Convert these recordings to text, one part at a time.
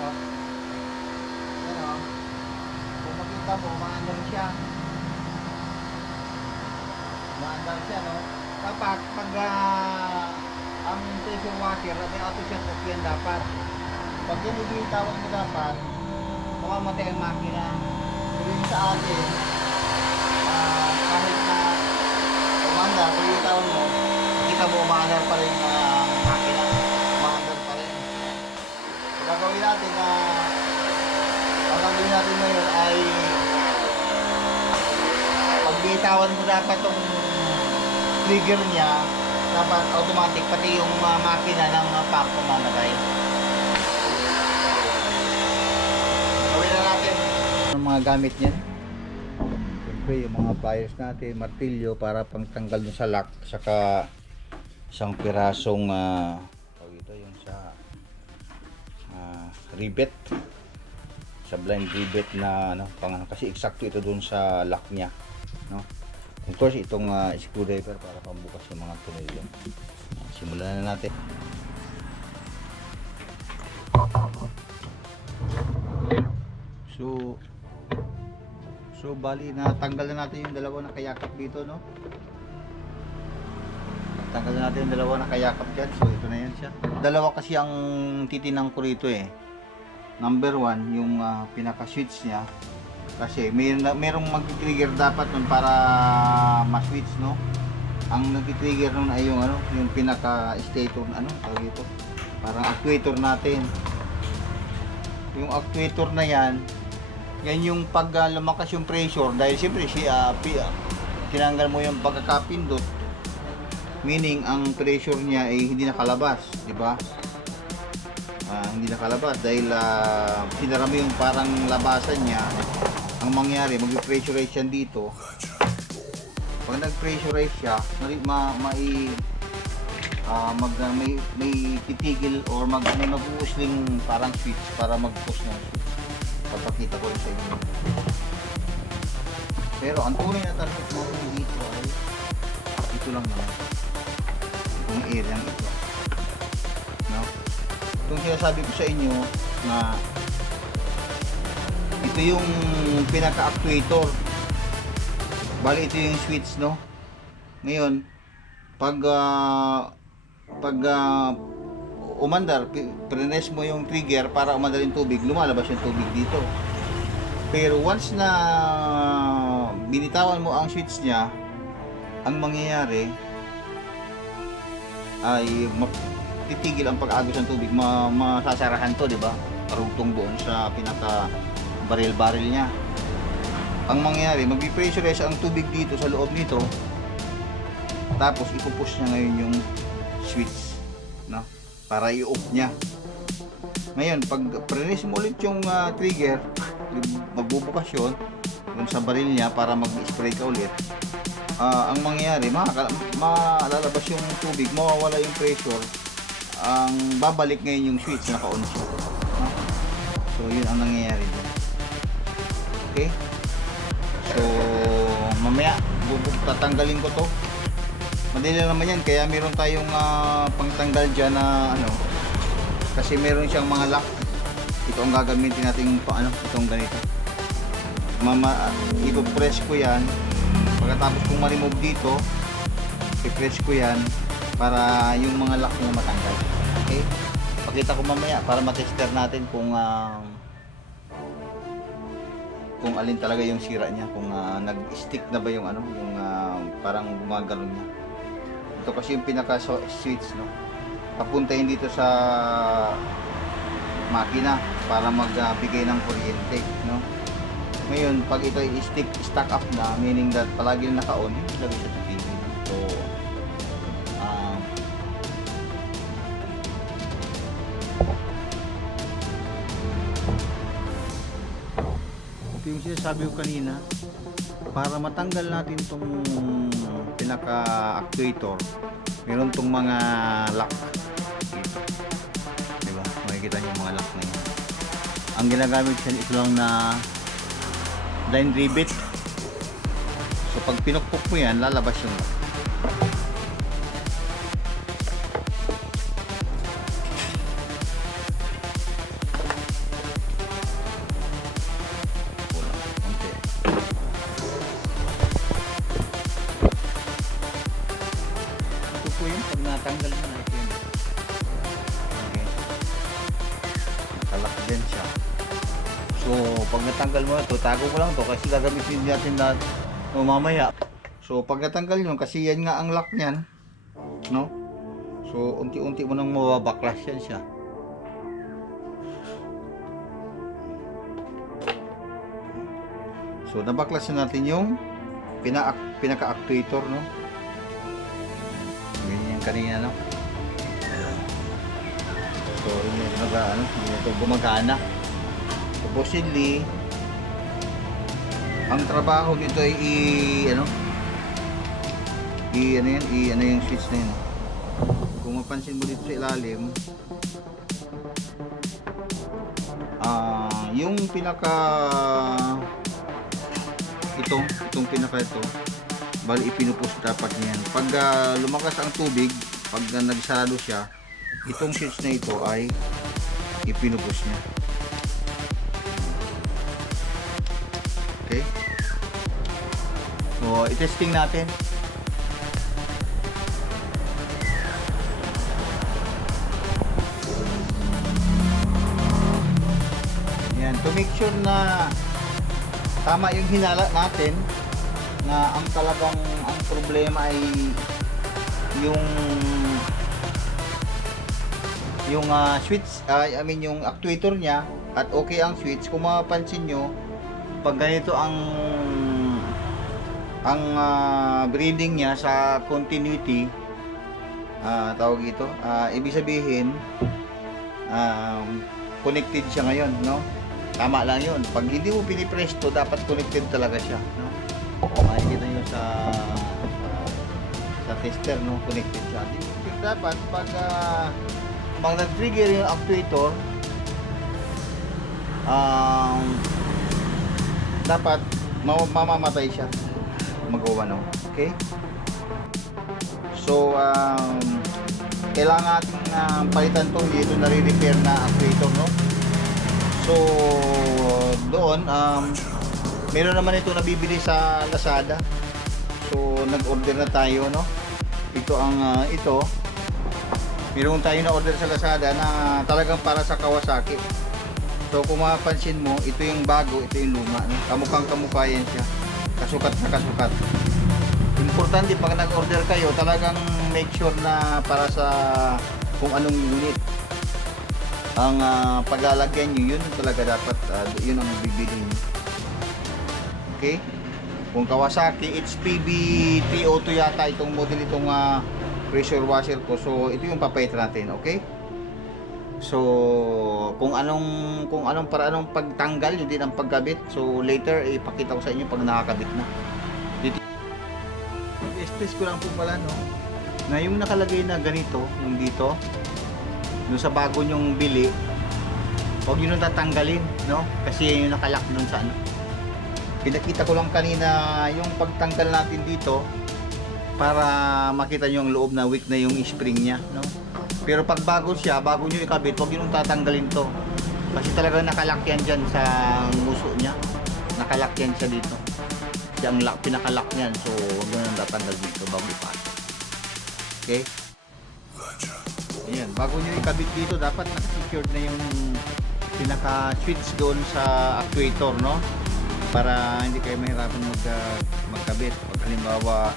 lock, oh. Yan, oh. Kung makita mo, maandar siya. Maandar siya, no? Dapat, pag ang pressure washer, may auto shut off yan dapat. Pag yan ibitawan mo dapat, mamamatay ang makina. Pero yung sa atin, kahit na umandar, pag ibitawan mo, kita mo umaandar pa rin ang makina. Umaandar pa rin. So, gagawin natin na ang gagawin natin ngayon ay pag bitawan mo dapat itong trigger niya, dapat automatic pati yung makina ng pump mamatay. Gawin na natin ang mga gamit niyan. Siyempre yung mga pliers natin, martilyo para pangtanggal dun sa lock, saka isang pirasong ito yung sa rivet, sa blind rivet na ano, kasi eksakto ito dun sa lock niya, no? Of course, itong screwdriver para pambukas yung mga tornilyo. Simulan na natin. So bali na tanggal na natin yung dalawa na kayakap dito, no? Tanggal na natin yung dalawa na kayakap dyan. So ito na yan siya. Dalawa kasi ang titinang ko rito eh. Number 1, yung pinaka switch niya. Kasi merong mag-trigger dapat nun para ma-switch, no? Ang nag-trigger nun ay yung ano, yung pinaka stator, ano, tawag ito. Parang actuator natin. Yung actuator na yan yung pag lumakas yung pressure, dahil siyempre tinanggal mo yung pagkakapindot, meaning ang pressure niya ay hindi nakalabas, di ba? Hindi nakalabas dahil sinara mo yung parang labasan niya. Ang mangyari, mag-pressurize yan dito. Pag nag-pressurize siya, may titigil or may mag-uusling parang switch para mag-push ng switch. Papakita ko rin sa inyo. Pero ang tunay na target natin dito ay ito lang naman. Itong area ito. No? Itong sinasabi ko sa inyo na ito yung pinaka-actuator. Bali ito yung switch, no? Ngayon, pag umandar, press mo yung trigger para umandar yung tubig, lumalabas yung tubig dito. Pero once na binitawan mo ang switch niya, ang mangyayari ay titigil ang pag-agos ng tubig, masasarahan to, di ba? Karugtong doon sa pinaka baril niya. Ang mangyayari, mag-pressurize ang tubig dito sa loob nito, tapos ipupush niya ngayon yung switch, no? Para i-off niya. Ngayon, pag press mo ulit yung trigger, magbubukas yun dun sa baril niya para mag-spray ka ulit. Ang mangyayari, malalabas yung tubig, mawawala yung pressure, ang babalik ngayon yung switch, naka-on siya, no? So yun ang nangyayari dyan. Okay, so mamaya tatanggalin ko to. Madali lang naman yan, kaya meron tayong pangtanggal dyan na ano, kasi meron siyang mga lock. Ito ang gagamitin natin itong ganito. Ipo-press ko yan. Pagkatapos kong ma-remove dito, i-press ko yan para yung mga lock na matanggal. Okay? Pakita ko mamaya para matester natin kung alin talaga yung sira niya, kung nag-stick na ba yung parang gumagano niya. Ito kasi yung pinaka switch, no? Papuntahin dito sa makina para magbigay ng kuryente, no? Ngayon, pag ito ay stack up na, meaning that palagi na naka-on, ilagay siya sa TV. So, ito yung sinasabi ko kanina, para matanggal natin itong pinaka-actuator, meron itong mga lock dito, diba? Makikita nyo yung mga lock na yan. Ang ginagamit siya, ito lang na line rivet. So pag pinukpok mo yan, lalabas yung lock. pag natanggal mo ito, tago mo lang to kasi gagamitin natin na mamaya. So pag natanggal yun, kasi yan nga ang lock niyan, no? So unti-unti mo nang mababaklas yan siya. So nabaklas na natin yung pinaka-actuator, no? Ganyan yung kanina, no? So yun hindi ito gumagana. Supposedly ang trabaho dito ay ano yung switch na yun. Kung mapansin mo dito sa ilalim, yung itong pinaka ito, bali ipinupus dapat niyan. Pag lumakas ang tubig, pag nagsarado siya, itong switch na ito ay ipinupus niya. Okay, so i-testing natin. Yan, to make sure na tama yung hinala natin, na ang problema ay yung switch, yung actuator niya, at okay ang switch. Kung mapapansin nyo, pag ganito ang breathing niya sa continuity, tawag ito, ibig sabihin connected siya ngayon, no? Tama lang yun. Pag hindi mo pinipress to, dapat connected talaga siya, no? Makikita nyo sa tester, no? Connected siya. Dapat pag nag-trigger yung actuator, dapat mamamatay siya, magawa, no? Okay, so kailangan natin palitan to dito, nare-repair na actuator, no? So doon meron naman ito nabibili sa Lazada, so nag-order na tayo, no? Ito meron tayo na order sa Lazada na talagang para sa Kawasaki. So kung mapapansin mo, ito yung bago, ito yung luma, no? Kamukhang-kamukha yan siya, kasukat na kasukat. Importante pag nag-order kayo, talagang make sure na para sa kung anong unit ang paglalagyan nyo, yun talaga dapat, yun ang bibili nyo. Okay, kung Kawasaki HPB 302 yata itong model, itong pressure washer ko, so ito yung papalitan natin. Okay, so kung anong paraan ng pagtanggal, yun din ang pagkabit. So later ipakita ko sa inyo pag nakakabit na. I-stress ko lang po pala, no, na yung nakalagay na ganito, yung dito doon sa bago nyong bili, huwag nyo nang tatanggalin, no, kasi yun yung nakalock doon sa ano. Pinakita ko lang kanina yung pagtanggal natin dito para makita nyo ang loob na weak na yung spring nya, no. Pero pag bago siya, bago nyo ikabit, huwag nyo nang tatanggalin to, kasi talagang nakalock yan dyan sa nguso nya, nakalock yan siya dito, yung lock, pinakalock nyan. So huwag nyo nang tatanggal dito bago ipasok. Okay, ayan, bago nyo ikabit dito, dapat naka-secured na yung pinaka-switch doon sa actuator, no, para hindi kayo mahirapan magkabit. Pag halimbawa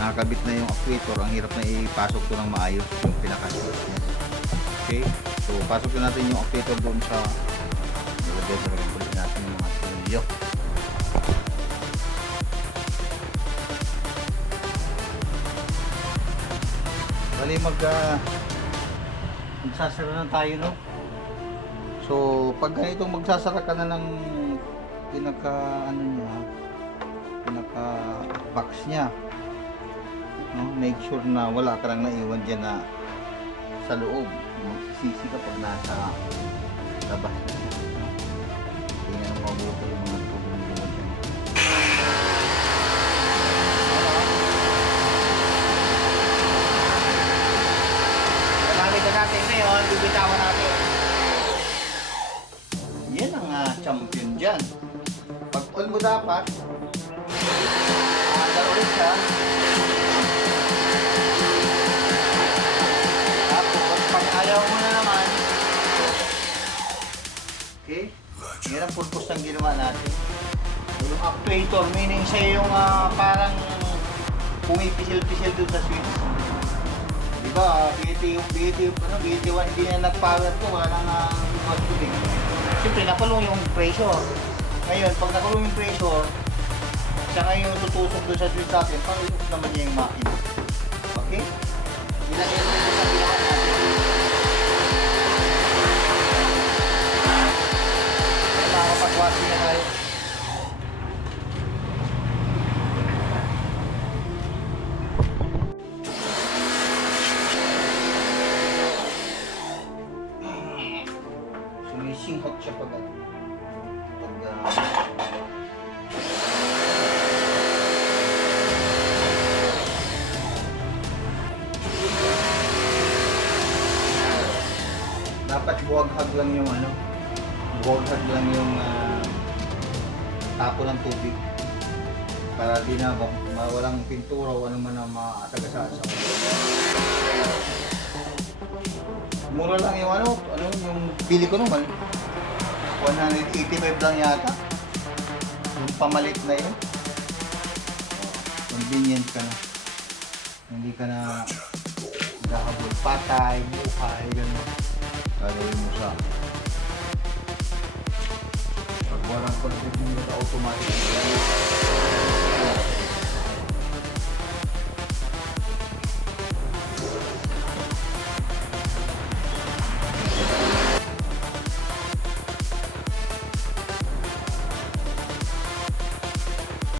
nakakabit na yung actuator, ang hirap na ipasok to ng maayos yung pinaka-switch niya. Okay, so pasok na natin yung actuator doon sa ilagay natin yung mga tornilyo. Bali magsasara na tayo, no. So pag ganitong magsasara ka na ng pinaka box nya, no, make sure na wala ka lang naiwan dyan na sa loob. Magsisisi ka pag nasa labas na siya, no? Tingnan mo mabuti yung mga tubig mo dyan. Gamit natin ngayon, bibitawan natin. Yan ang champion dyan. Pag all mo dapat, andar ulit siya. Tapos pag ayaw mo na naman, okay, yan ang purpose ng ginawa natin. Yung actuator, meaning siya yung parang pumipisil-pisil doon sa switch. Diba, BT1 hindi na nag-power to, wala nang tubig. Siyempre, nakulong yung pressure. Ngayon, pag nakulong yung pressure, siya ngayon yung tutusok doon sa switch natin, pang-iok naman niya yung makina. Okay? Ilagay mo sa ginawa natin. Makakapag-washing na tayo. Sumisinghot siya pag dapat buwaghag lang yung buwaghag lang yung tapo ng tubig para di na mawalang pintura o ano man ang maatagasaan sa mura lang yung yung bili ko naman 185 lang yata yung pamalit na yun. Convenient ka na, hindi ka na gahabol patay, buhay, gano'n gagawin mo sa pag walang contribute na automatic